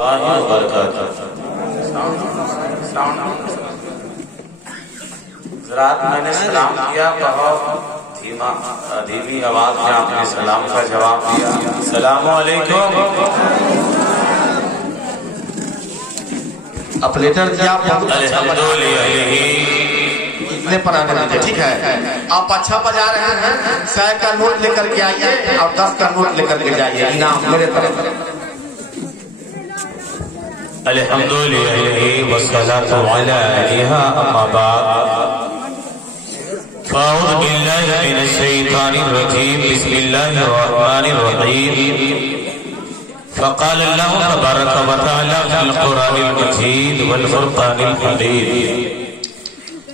اللہ وبرکاتہ۔ حضرات میں نے سلام کیا، بہت دھیمی آواز میں آپ نے سلام کا جواب دیا، السلام علیکم۔ اپلیٹر کیا الحمدللہ اتنے پر آنے دیجئے، ٹھیک ہے؟ آپ اچھا بجا رہے ہیں، 100 کا نوٹ لے کر کے آئیے اور 10 کا نوٹ لے کر کے جائیے، انعام میرے طرف۔ الحمدللہ والصلاة علی علیہا اما بعد، فاعوذ باللہ من الشیطان الرجیم، بسم اللہ الرحمن الرحیم۔ فقال اللہ تبارک و تعالی فی القرآن المجید والفرقان الحمید،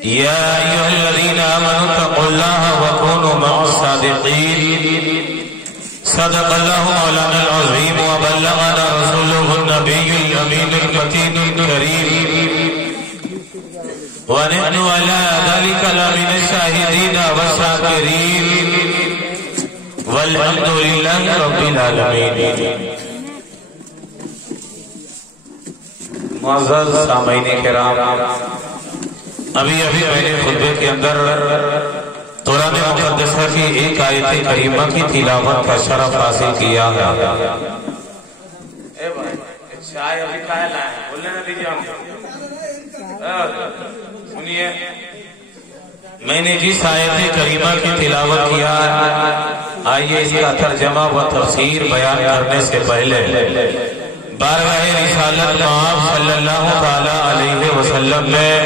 یا ایھا الذین آمنوا اتقوا اللہ وکونوا مع الصادقین۔ صدق اللہ مولانا العظیم وبلغنا رسولہ النبی الامین المتین الکریم، ونحن على ذلك لمن الشاهدين والشاکرین، والحمد للہ رب العالمین۔ معزز سامعین کرام، ابھی میں نے خطبے کے اندر قرآن مقدسہ کی ایک آیت کریمہ کی تلاوت کا شرف حاصل کیا ہے۔ چائے ابھی کھائے لائیں، بولنے نہ دیجیے ہم سنیے، میں نے جس آیت کریمہ کی تلاوت کیا ہے، آئیے اس کا ترجمہ و تفسیر بیان کرنے سے پہلے بارگاہ رسالت آپ صلی اللہ تعالی علیہ وسلم میں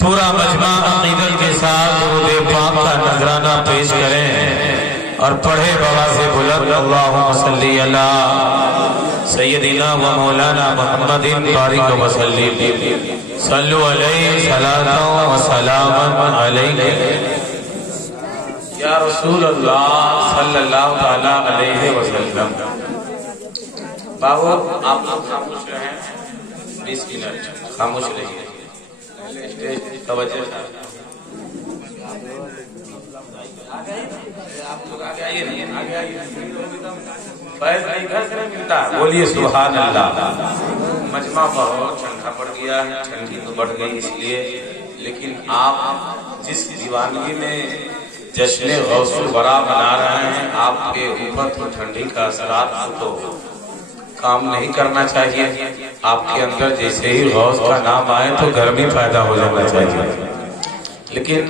پورا مجمع عقیدت کے ساتھ درود پاک کا نذرانہ پیش کریں اور پڑھے بآواز بلند، اللہم صلی علی سیدنا و مولانا محمد بارک وسلم، صلو علیہ صلاۃ و سلام علیہ یا رسول اللہ صلی اللہ تعالی علیہ وسلم۔ بابو آپ لوگ خاموش رہیں، 20 منٹ خاموش رہیے، توجہ آپ لوگ آگے آئیے، فیض نہیں گھر سے نہیں ملتا، بولیے سبحان اللہ۔ مجمع بہت ٹھنڈا پڑ گیا ہے، ٹھنڈی تو بڑھ گئی اس لیے، لیکن آپ جس دیوانگی میں جشن غوث الورا منا رہے ہیں، آپ کے اوپر تو ٹھنڈی کا اثرات تو کام نہیں کرنا چاہیے، آپ کے اندر جیسے ہی غوث کا نام آئے تو گرمی پیدا ہو جانا چاہیے۔ لیکن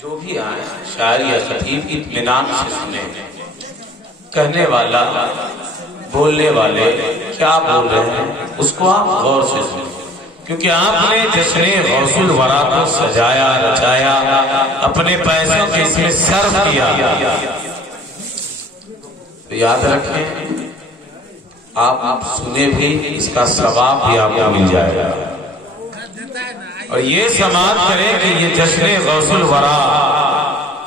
جو بھی آئے شاعر یا خطیب اطمینان سے سنیں، کہنے والا بولنے والے کیا بول رہے ہیں اس کو آپ غور سے سنیں، کیونکہ آپ نے جشن غوث الورا کو سجایا رچایا، اپنے پیسوں کے اس میں صرف کیا، تو یاد رکھیں آپ سنے بھی اس کا ثواب بھی آپ کو مل جائے گا، اور یہ سماعت کریں کہ یہ جشن غوث الورا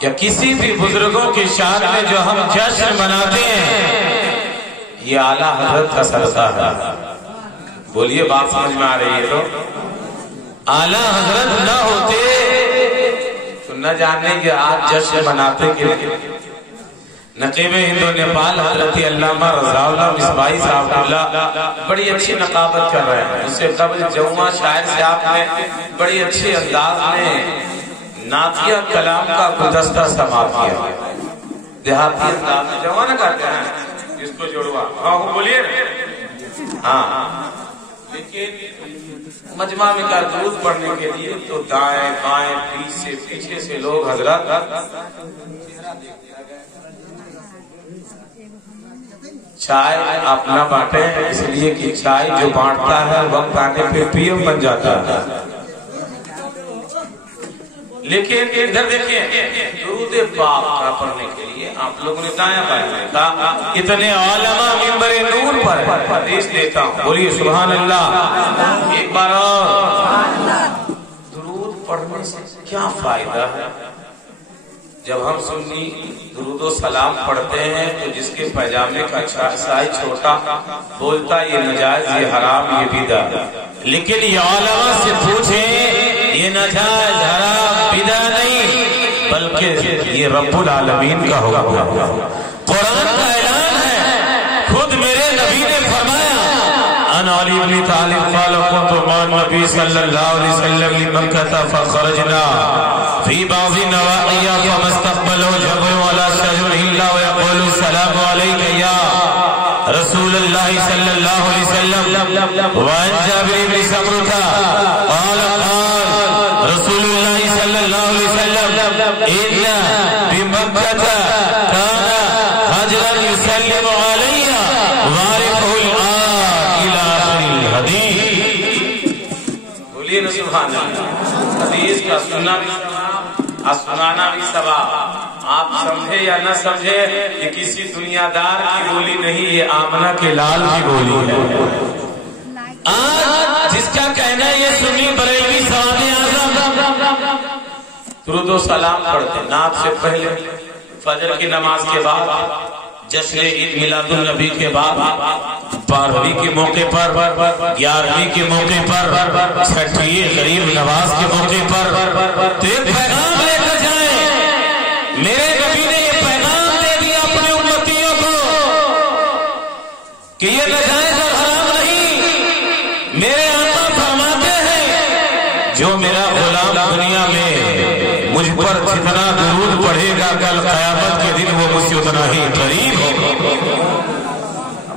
یا کسی بھی بزرگوں کی شان میں جو ہم جشن مناتے ہیں، یہ اعلیٰ حضرت کا صدقہ ہے۔ بولیے بات سمجھ میں آ رہی ہے؟ تو اعلیٰ حضرت نہ ہوتے تو نہ جانے کہ آج جشن مناتے کہ نقیب ہند و نیپال حضرت علامہ رضا اللہ مصباحی صاحب اللہ بڑی اچھی نقابت کر رہے ہیں، اس سے قبل جوما شاعر سے آپ نے بڑی اچھے انداز میں نعتیہ کلام کا گلدستہ سماعت کیا، دیہاتی انداز میں جوما نہ کہتے ہیں جس کو جوڑوا، ہاں بولیے ہاں، لیکن مجمع میں کا درود پڑھنے کے لیے تو دائیں بائیں پیچھے سے لوگ حضرات چائے آپ نہ بانٹیں، اس لیے کہ چائے جو بانٹتا ہے وقت آنے پہ پیم بن جاتا ہے۔ لیکن ادھر دیکھیں، درود پاک کا پڑھنے کے لیے آپ لوگوں نے دائیں بائیں کہا، اتنے علماء منبر نور پر حدیث دیتا ہوں، بولیے سبحان اللہ ایک بار اور۔ درود پڑھنے سے کیا فائدہ ہے؟ جب ہم سنی درود و سلام پڑھتے ہیں تو جس کے پیجامے کا سائز چھوٹا بولتا یہ نجائز یہ حرام یہ بدعت، لیکن یہ علماء سے پوچھیں یہ نجائز حرام بدعت نہیں بلکہ یہ رب العالمین کا حکم ہے، قرآن کا اعلان ہے، خود میرے نبی نے علي بن طالب قال كنت مع النبي صلى الله عليه وسلم لمكة فخرجنا في بعض النواحي فما استقبله جبل ولا شجر إلا ويقول السلام عليك يا رسول الله صلى الله عليه وسلم. وعن جابر بن سمرة قال رسول الله صلى الله عليه وسلم إن بمكة كان رجلا يسلم علي وعرفه الآن إلى آخر الحديث. بولیے نا سبحان اللہ. حدیث کا سننا بھی ثواب اور سنانا بھی ثواب. آپ سمجھے یا نہ سمجھے یہ کسی دنیا دار کی بولی نہیں، یہ آمنہ کے لال کی بولی ہے. آج جس کا کہنا ہے یہ سنی بریلوی صاحب اعظم درود و سلام پڑھتے نعت سے پہلے، فجر کی نماز کے بعد، جشن عید میلاد النبی کے بعد، 12ویں کے موقع پر، 11ویں کے موقع پر، چھٹی غریب نواز کے موقع پر تو ایک پیغام لے کر جائیں. میرے نبی نے یہ پیغام دے دیا اپنے امتیوں کو کہ یہ ناجائز اور حرام نہیں. میرے آقا فرماتے ہیں جو میرا غلام دنیا میں مجھ پر جتنا درود پڑھے گا کل قیامت کے دن وہ مجھ سے اتنا ہی قریب ہوگا.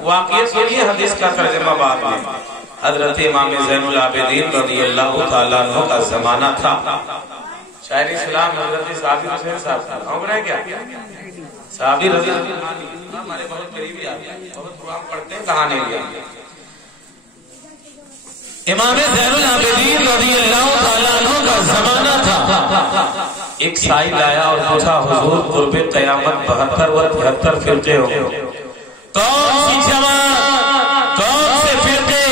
واقعہ سنیے حدیث کا ترجمہ بعد میں. حضرت امام زین العابدین رضی اللہ تعالیٰ عنہ کا زمانہ تھا. شاعر اسلام حضرت صحابی حسین صاحب تھا. کیا صحابی رضی اللہ ہمارے بہت قریبی آتے ہیں، بہت قرآن پڑھتے ہیں، کہانے لیا. امام زین العابدین رضی اللہ تعالیٰ عنہ کا زمانہ تھا. ایک سائل آیا اور پوچھا حضور قرب قیامت 72 و 73 فرقے ہوں گے، کون سی جماعت کون سے فرقے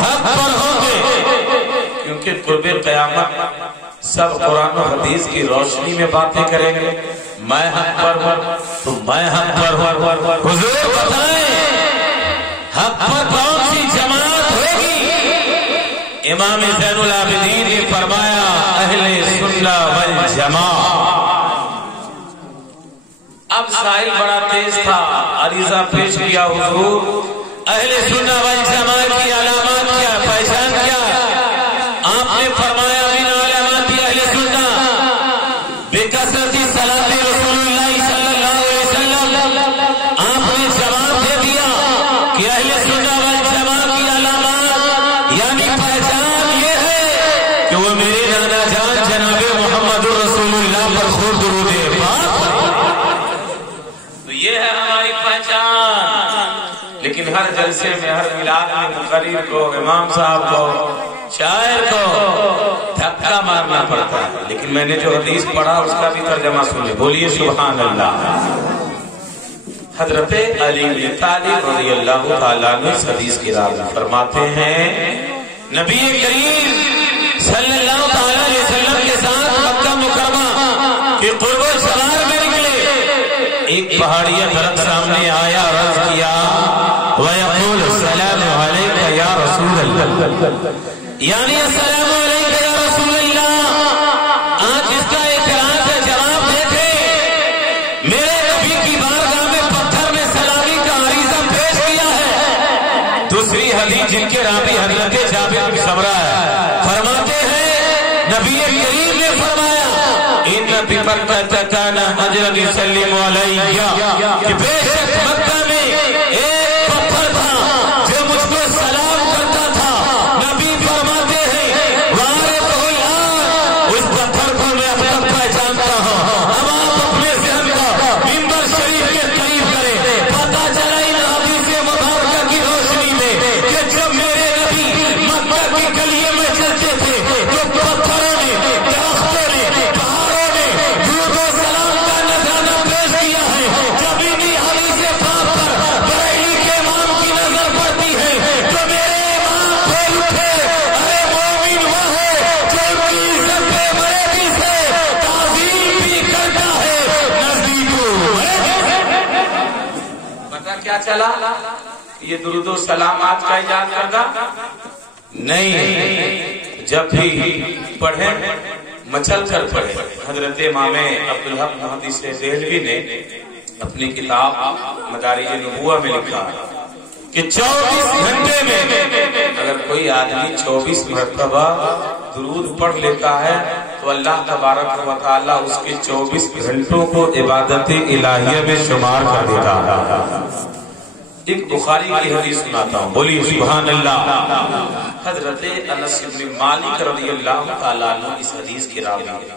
حق پر ہوں گے؟ کیونکہ قرب قیامت سب قرآن و حدیث کی روشنی میں باتیں کریں گے. میں حق پر ہوں تو میں حق پر ہوں. حضور بتائیں حق پر کون سی جماعت ہوگی؟ امام زین العابدین نے فرمایا اہل سنہ والجماعت. اب سائل بڑا تیز تھا، عریضہ پیش کیا حضور اہل سنہ والجماعت کی علامات کیا، پہچان کیا؟ آپ نے فرمایا من علامات اہل سنہ بکثرت صلاۃ رسول اللہ صلی اللہ علیہ وسلم. آپ نے جواب دے دیا کہ اہل سنہ والجماعت کی علامات یعنی پہچان یہ ہے کہ وہ میرے نانا جان جناب محمد رسول اللہ پر خوب درود پاک. تو یہ ہے ہماری پہچان. لیکن ہر جلسے میں، ہر میلاد میں مقرر کو، امام صاحب کو، شاعر کو دھکا مارنا پڑتا ہے. لیکن میں نے جو حدیث پڑھا اس کا بھی ترجمہ سنے. بولیے سبحان اللہ. حضرت علی بن طالب رضی اللہ تعالیٰ عنہ اس حدیث کی راوی فرماتے ہیں نبی کریم صلی اللہ تعالیٰ علیہ وسلم کے ساتھ مکہ مکرمہ کے قرب شمار میں نکلے. ایک پہاڑیہ درخت سامنے آیا، عرض کیا وَيَقُولُ السَّلَامُ عَلَيْكَ يَا رَسُولَ اللَّهِ، یعنی السلام علیکہ یا رسول اللہ. آج اس کا اعتراض ہے، جواب دیتے میرے نبی کی بارگاہ میں پتھر نے سلامی کا عریضہ پیش کیا ہے. دوسری حدیث جن کے راوی حضرت جابر بن سمرہ ہے، فرماتے ہیں نبی کریم نے فرمایا ان بمکہ کان رجل یسلم علی، کہ بے شک مکہ میں ایک پتھر تھا جو مجھ کو سلام کرتا تھا. نبی فرماتے ہیں وارثہ الآن، اس پتھر کو میں اب تک پہچانتا ہوں. اب آپ اپنے ذہن کو منبر شریف کے قریب کریں، پتہ چلا ان حدیث مبارکہ کی روشنی میں کہ جب میرے نبی مکہ کے گلیے میں چلتے تھے تو پتھروں نے، درختوں نے، پہاڑوں نے درود و سلام کا نذرانہ پیش کیا ہے. جب انہی حدیث پاک پر بریلی کے امام کی نظر پڑتی ہے تو میرے امام بول اٹھے ارے مومن وہ ہے جو ان کی عزت پہ مریضی سے تعظیم بھی کرتا ہے، نزدیک ہو. پتہ کیا چلا؟ یہ درود و سلام آج کا ایجاد کردہ نہیں. جب بھی پڑھیں مچل کر پڑھیں. حضرت امام عبدالحق محدث دہلوی نے اپنی کتاب مدارج نبوہ میں لکھا کہ 24 گھنٹے میں اگر کوئی آدمی 24 مرتبہ درود پڑھ لیتا ہے تو اللہ تبارک و تعالیٰ اس کے 24 گھنٹوں کو عبادت الہیہ میں شمار کر دیتا ہے۔ ایک بخاری کی حدیث سناتا ہوں، بولیے سبحان اللہ۔ حضرت انس بن مالک رضی اللہ تعالیٰ عنہ اس حدیث کے راوی ہیں۔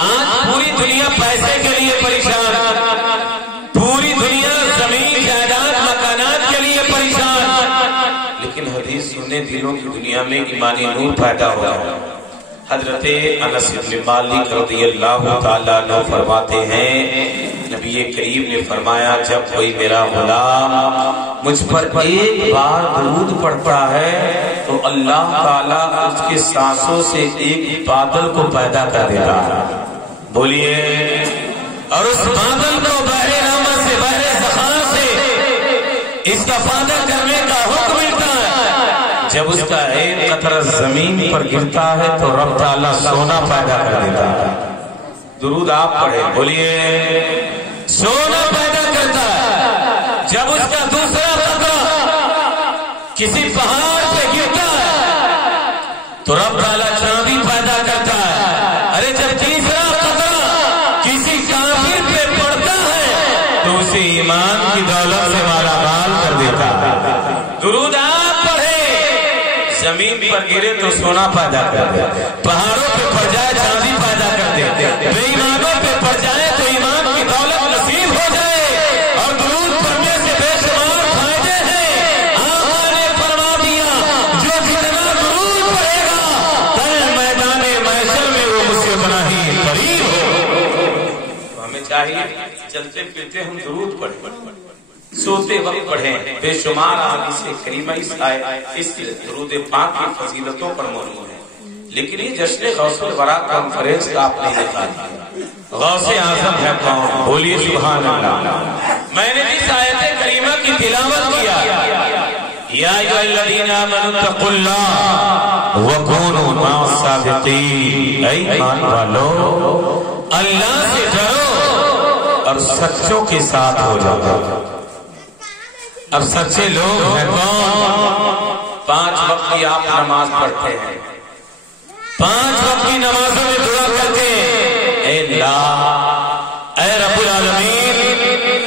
آج پوری دنیا پیسے کے لیے پریشان، پوری دنیا زمین جائیداد مکانات کے لیے پریشان، لیکن حدیث سننے دلوں کی دنیا میں ایمانی نور پیدا ہوا ہے۔ حضرت انس بن مالک رضی اللہ تعالیٰ عنہ فرماتے ہیں نبی کریم نے فرمایا جب کوئی میرا غلام مجھ پر ایک بار درود پڑھتا ہے تو اللہ تعالیٰ اس کے سانسوں سے ایک بادل کو پیدا کر دیتا ہے، بولیے، اور اس بادل کو بحر رحمت سے بحر سخا سے استفادہ کرنے کا حکم ملتا ہے۔ جب اس کا ایک قطرہ زمین پر گرتا ہے تو رب تعالیٰ سونا پیدا کر دیتا ہے۔ درود آپ پڑھیں، بولیے، سونا پیدا کرتا ہے۔ جب اس کا دوسرا قطرہ کسی پہاڑ پہ گرتا ہے تو رب تعالیٰ چاندی پیدا کرتا ہے۔ ارے جب تیسرا قطرہ کسی کافر پہ پڑتا ہے تو اسے ایمان کی دولت سے مالا مال کر دیتا ہے۔ درود آپ پڑھیں، زمین پر گرے تو سونا پیدا کر دے، پہاڑوں پہ پڑ جائے چاندی پیدا کر دے، بے ایمانوں پہ پڑ جائے تو ایمان کی دولت نصیب ہو جائے، اور درود پڑھنے سے بے شمار فائدے ہیں۔ آقا نے فرما دیا جو جتنا درود پڑھے گا کل میدان محشر میں وہ مجھ سے بنا ہی قریب ہو۔ ہمیں چاہیے چلتے پھرتے ہم درود پڑھیں، سوتے وقت پڑھیں، بے شمار احادیث کریمہ اس درود پاک کی فضیلتوں پر موجود ہے۔ لیکن یہ جشن غوث الورا کانفرنس کا آپ نے دیکھا، غوث اعظم ہے کون؟ بولیے سبحان اللہ۔ میں نے اس آیت کریمہ کی تلاوت کیا، یا ایھا الذین آمنوا اتقوا اللہ وکونوا مع الصادقین، اے ایمان والو اللہ سے ڈرو اور سچوں کے ساتھ ہو جاؤ۔ اب سچے لوگ ہیں کون؟ 5 وقت کی آپ نماز پڑھتے ہیں، 5 وقت کی نمازوں میں دعا کرتے ہیں، اے اللہ، اے رب العالمین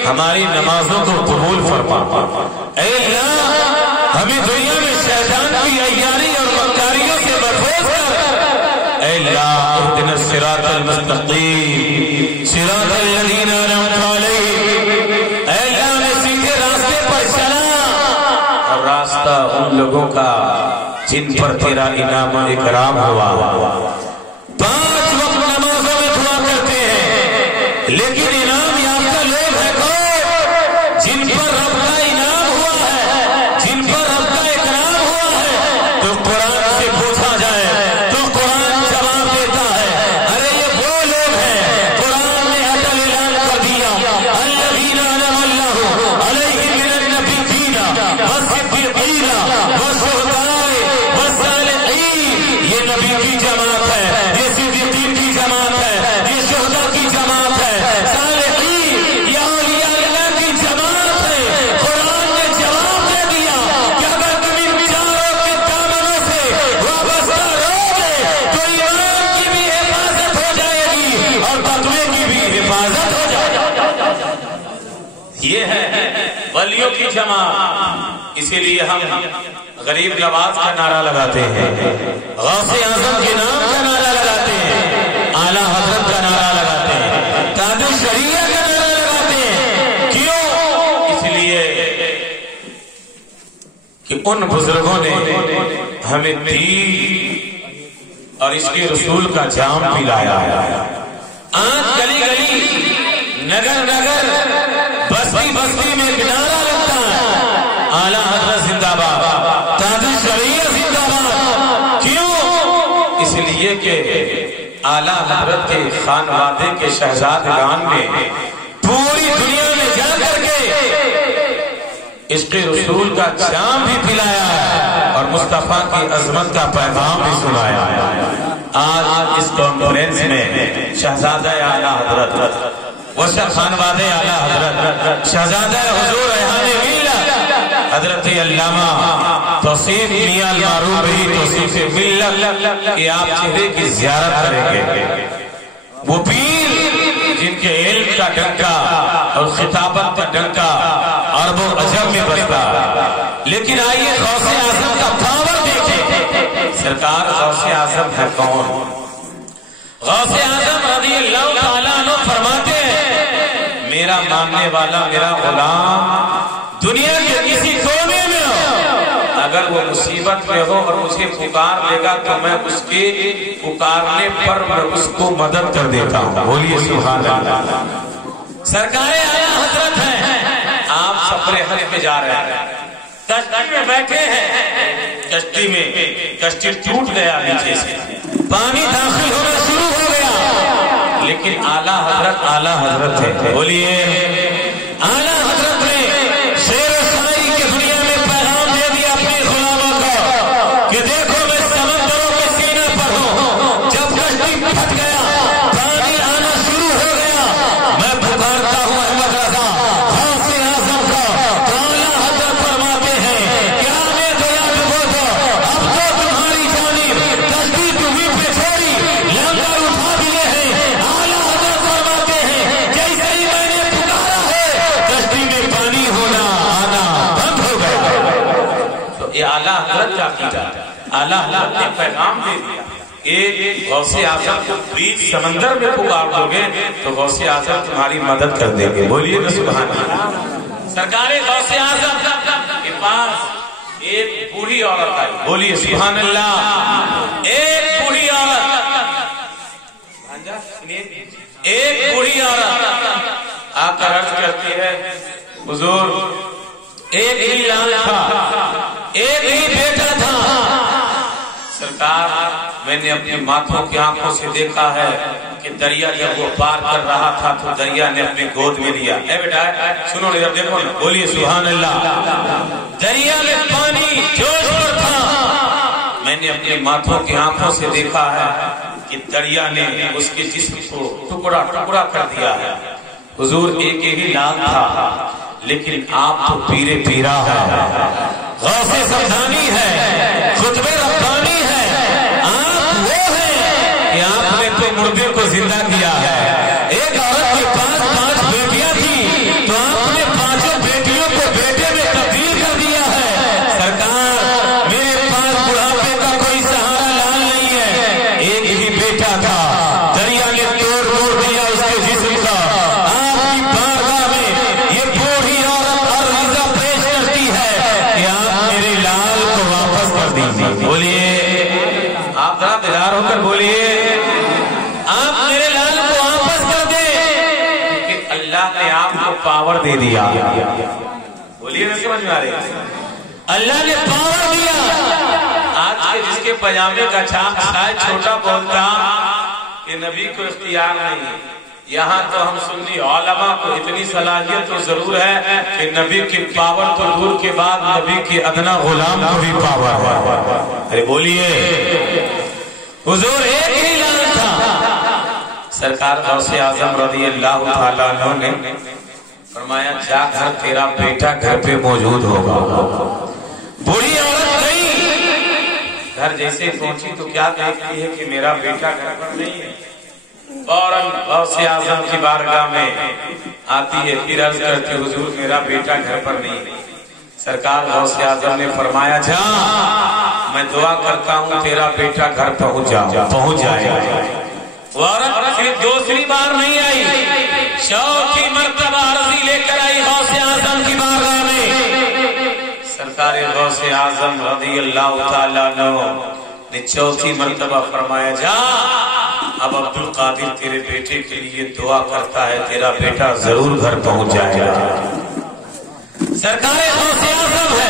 ہماری نمازوں کو قبول فرما، اے اللہ ہمیں دنیا میں شیطان کی عیاری اور مکاریوں سے محفوظ کر، اے اللہ اہدنا الصراط المستقیم صراط الذین انعمت علیہم، اے اللہ ہمیں سیدھے راستے پر چلا، اور راستہ ان لوگوں کا جن پر تیرا انعام و اکرام ہوا۔ 5 وقت نمازوں میں دعا کرتے ہیں، لیکن انعام یافتہ لوگ ہیں کون؟ جن پر رب کا انعام ہوا ہے، جن پر رب کا اکرام ہوا ہے، تو قرآن سے پوچھا جائے تو قرآن جواب دیتا ہے۔ ارے یہ وہ لوگ ہیں قرآن نے اٹل اعلان کر دیا، الذین انعم اللہ علیہم من النبیین والصدیقین والشہداء والصالحین، یہ نبی کی جماعت ہے، یہ صدیقین کی جماعت ہے، یہ شہداء کی جماعت ہے، صالحین یہ اولیاء اللہ کی جماعت ہے۔ قرآن نے جواب دے دیا کہ اگر تم ان چاروں کے دامنوں سے وابستہ رہو گے تو ایمان کی بھی حفاظت ہو جائے گی اور تقوی کی بھی حفاظت ہو جائے گی۔ یہ ہے ولیوں کی جماعت، اسی لیے ہم غریب نواز کا نعرہ لگاتے ہیں، غوث اعظم کے نام کا نعرہ لگاتے ہیں، اعلیٰ حضرت کا نعرہ لگاتے ہیں، تاج الشریعہ کا نعرہ لگاتے ہیں۔ کیوں؟ اس لیے کہ ان بزرگوں نے ہمیں دین اور اس کے رسول کا جام پلایا ہے۔ آج گلی گلی نگر نگر بستی بستی میں ایک نعرہ لگتا ہے، اعلیٰ حضرت زندہ باد، تاج الشریعہ زندہ باد۔ کیوں؟ اس لیے کہ اعلیٰ حضرت کے خانوادے کے شہزادگان نے پوری دنیا میں جا کر کے اس کے رسول کا جام بھی پلایا ہے اور مصطفیٰ کی عظمت کا پیغام بھی سنایا ہے۔ آج اس کانفرنس میں شہزادہ اعلیٰ حضرت خانوادے اعلیٰ حضرت شہزادہ حضور ریحان میرا حضرت علامہ توصیف میاں المعروف توصیف ملت کہ آپ چہرے کی زیارت کریں گے، وہ پیر جن کے علم کا ڈنکا اور خطابت کا ڈنکا عرب و عجم میں بجتا، لیکن آئیے غوث اعظم کا پاور دیکھیں۔ سرکار غوث اعظم ہے کون؟ غوث اعظم رضی اللہ تعالیٰ عنہ فرماتے ہیں میرا ماننے والا میرا غلام دنیا کے کسی کونے میں ہو، اگر وہ مصیبت میں ہو اور مجھے پکار لے گا تو میں اس کے پکارنے پر میں اس کو مدد کر دیتا ہوں۔ بولیے سبحان اللہ۔ سرکار اعلیٰ حضرت ہیں، آپ سفر حج پہ جا رہے ہیں، کشتی میں بیٹھے ہیں، کشتی ٹوٹ گیا، نیچے سے پانی داخل ہونا شروع ہو گیا، لیکن اعلیٰ حضرت ہے۔ بولیے اعلیٰ حضرت نے شعر و شاعری کی دنیا میں پیغام دے دیا اپنے غلاموں کو کہ دیکھو میں سمندروں کے سینے پر ہوں، جب کشتی پھٹ گیا پانی آنا شروع ہو گیا، میں پکارتا ہوں احمد رضا غوث اعظم کو، تو اعلیٰ حضرت فرماتے ہیں کیا میں دیا ڈبو دو، اب تو تمہاری جانب کشتی تمہیں پہ چھوڑی لنگر اٹھا دیے ہیں۔ اعلیٰ حضرت فرماتے ہیں جیسے ہی میں نے پکارا ہے کشتی میں پانی ہونا آنا بند ہو گیا۔ تو یہ اعلیٰ حضرت کا کیا؟ اعلیٰ حضرت نے پیغام دے دیا کہ غوث اعظم کو بیچ سمندر میں پکار دو گے تو غوث اعظم تمہاری مدد کر دیں گے۔ بولیے نا سبحان اللہ۔ سرکار غوث اعظم کے پاس ایک بوڑھی عورت آئی، بولیے سبحان اللہ۔ ایک بوڑھی عورت آ کر عرض کرتی ہے حضور ایک ہی لال تھا، ایک ہی بیٹا تھا، سرکار میں نے اپنی ماتھوں کی آنکھوں سے دیکھا ہے کہ دریا جب وہ پار کر رہا تھا تو دریا نے اپنی گود میں لیا۔ اے بیٹا سنو ادھر دیکھو نا، بولیے سبحان اللہ۔ دریا میں پانی جوش پر تھا، میں نے اپنی ماتھوں کی آنکھوں سے دیکھا ہے کہ دریا نے اس کے جسم کو ٹکڑا ٹکڑا کر دیا ہے۔ حضور ایک ہی لال تھا لیکن آپ تو پیرے پیرا ہے، غوث سمدانی ہے، خطب ربانی ہے، آپ وہ ہیں کہ آپ نے تو مردے کو زندہ کیا ہے۔ ایک عورت کے پاس 5 بیٹیاں تھی تو آپ نے 5 بیٹیوں کو بیٹے میں تبدیل کر دیا ہے۔ سرکار میرے پاس بڑھاپے کا کوئی سہارا لال نہیں ہے، ایک ہی بیٹا تھا، دریا نے توڑ موڑ دیا اس کے جسم کا۔ آپ کی بارگاہ میں یہ بوڑھی عورت عرض پیش کرتی ہے کہ آپ میرے لال کو واپس کر دیجیے۔ بولیے آپ ذرا بیدار ہو کر بولیے آپ میرے لال کو واپس کر دیں، کہ اللہ نے آپ کو پاور دے دیا۔ بولیے نا سمجھ میں آ رہی ہے؟ اللہ نے پاور دیا۔ آج کے جس کے پجامے کا چھاپ شاید چھوٹا بولتا کہ نبی کو اختیار نہیں، یہاں تو ہم سنی علماء کو اتنی صلاحیت تو ضرور ہے کہ نبی کی پاور تو دور کے بعد نبی کے ادنا غلام کو بھی پاور ہے۔ ارے بولیے حضور ایک ہی لال تھا۔ سرکار غوث اعظم رضی اللہ تعالیٰ عنہ نے فرمایا جا گھر تیرا بیٹا گھر پہ موجود ہوگا۔ بوڑھی عورت گئی، گھر جیسے پہنچی تو کیا دیکھتی ہے کہ میرا بیٹا گھر پر نہیں ہے، فوراً غوث اعظم کی بارگاہ میں آتی ہے، پھر عرض کرتی حضور میرا بیٹا گھر پر نہیں ہے۔ سرکار غوث اعظم نے فرمایا جا میں دعا کرتا ہوں تیرا بیٹا گھر پہنچ جائے۔ وہ عورت صرف دوسری بار نہیں آئی، چوتھی مرتبہ عرضی لے کر آئی غوث اعظم کی بارگاہ میں۔ سرکار غوث اعظم رضی اللہ تعالیٰ عنہ نے چوتھی مرتبہ فرمایا جا اب عبد القادر تیرے بیٹے کے لیے دعا کرتا ہے، تیرا بیٹا ضرور گھر پہنچ جائے گا۔ سرکار غوث اعظم ہے،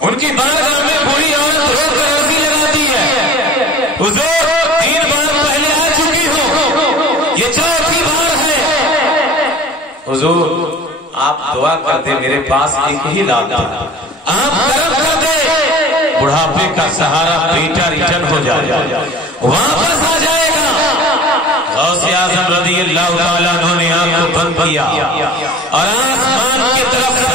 ان کی بارگاہ میں بوڑھی عورت رو کر عرضی لگاتی ہے حضور 3 بار پہلے آ چکی ہوں، یہ چوتھی بار ہے، حضور آپ دعا کر دے میرے پاس ایک ہی لال تھا، آپ کرم کر دے بڑھاپے کا سہارا بیٹا ریٹرن ہو جائے، واپس آ جائے گا۔ غوث اعظم رضی اللہ تعالیٰ عنہ نے آنکھ کو بند کیا اور آسمان کی طرف